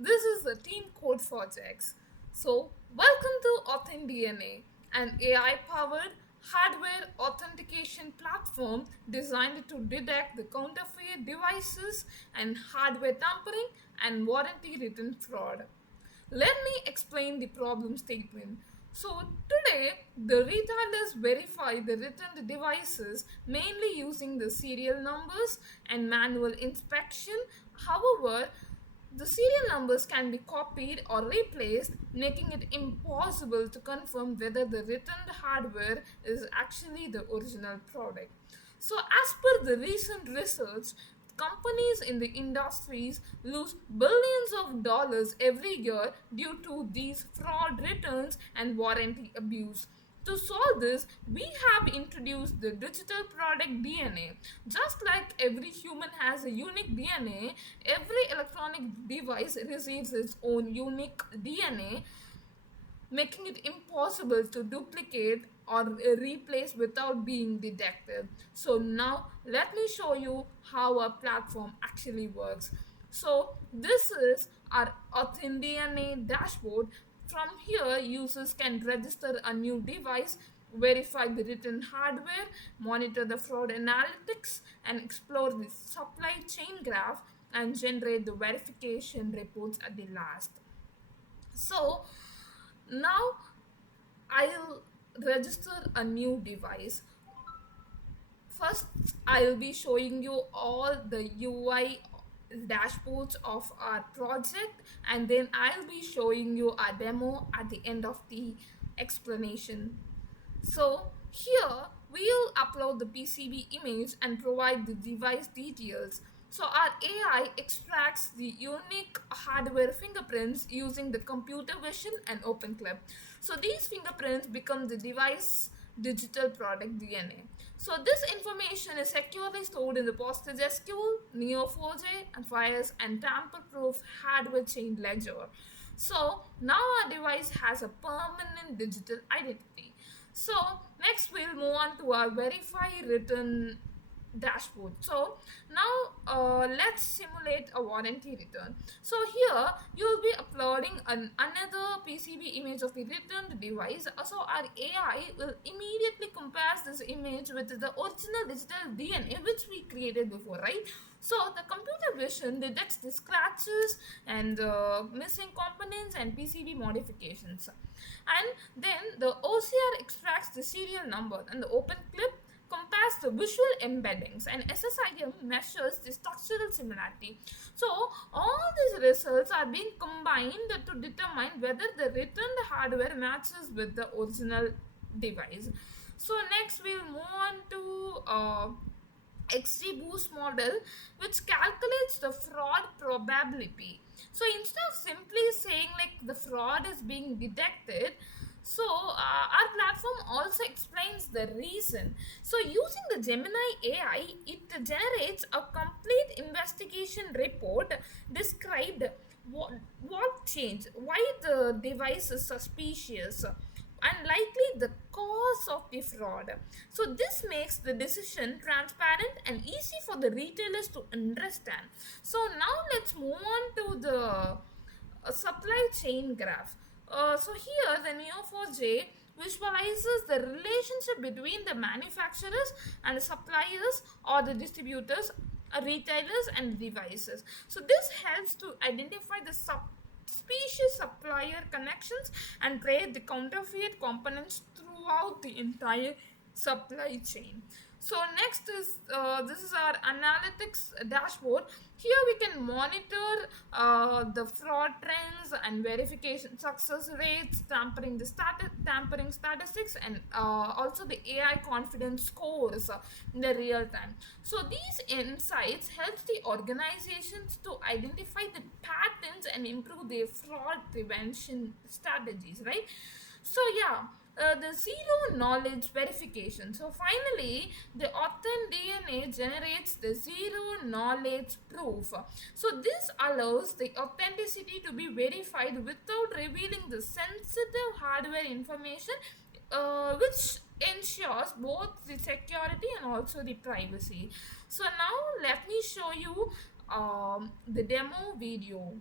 This is the Team Code Projects. So, welcome to Authen-DNA, an AI-powered hardware authentication platform designed to detect the counterfeit devices and hardware tampering and warranty return fraud. Let me explain the problem statement. So today, the retailers verify the returned devices mainly using the serial numbers and manual inspection. However, the serial numbers can be copied or replaced, making it impossible to confirm whether the returned hardware is actually the original product. So, as per the recent research, companies in the industries lose billions of dollars every year due to these fraud returns and warranty abuse. To solve this, we have introduced the digital product DNA. Just like every human has a unique DNA, every electronic device receives its own unique DNA, making it impossible to duplicate or replace without being detected. So now let me show you how a platform actually works. So this is our Authen-DNA dashboard. From here, users can register a new device, verify the written hardware, monitor the fraud analytics, and explore the supply chain graph and generate the verification reports at the last. So now I'll register a new device. First, I'll be showing you all the UI dashboards of our project, and then I'll be showing you a demo at the end of the explanation. So here we'll upload the PCB image and provide the device details. So our AI extracts the unique hardware fingerprints using the computer vision and OpenClip. So these fingerprints become the device digital product DNA. So this information is securely stored in the PostgreSQL, Neo4j, and Fires and tamper-proof hardware chain ledger. So now our device has a permanent digital identity. So next we'll move on to our verify written dashboard. So now let's simulate a warranty return. So here you'll be uploading another PCB image of the returned device. So our AI will immediately compare this image with the original digital DNA which we created before, right? So the computer vision detects the scratches and missing components and PCB modifications. And then the OCR extracts the serial number, and the open clip compares the visual embeddings, and SSIM measures the structural similarity. So all these results are being combined to determine whether the returned hardware matches with the original device. So next we'll move on to XGBoost model, which calculates the fraud probability. So instead of simply saying like the fraud is being detected, so our platform also explains the reason. So using the Gemini AI, it generates a complete investigation report described what changed, why the device is suspicious, and likely the cause of the fraud. So this makes the decision transparent and easy for the retailers to understand. So now let's move on to the supply chain graph. So here the Neo4j visualizes the relationship between the manufacturers and the suppliers or the distributors, retailers and devices. So this helps to identify the species supplier connections and trace the counterfeit components throughout the entire supply chain. So next is this is our analytics dashboard. Here we can monitor the fraud trends and verification success rates, tampering statistics, and also the AI confidence scores in the real time. So these insights help the organizations to identify the patterns and improve their fraud prevention strategies, right? So yeah, the zero knowledge verification. So finally, the Authen-DNA generates the zero knowledge proof. So this allows the authenticity to be verified without revealing the sensitive hardware information, which ensures both the security and also the privacy. So now let me show you the demo video.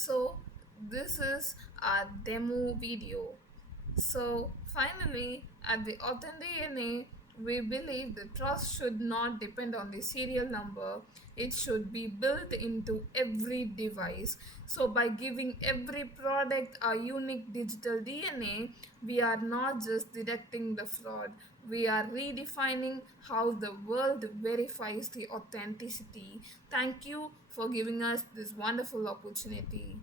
So this is our demo video. So finally, at the Authen-DNA, we believe the trust should not depend on the serial number. It should be built into every device. So by giving every product a unique digital DNA, we are not just detecting the fraud. We are redefining how the world verifies the authenticity. Thank you for giving us this wonderful opportunity.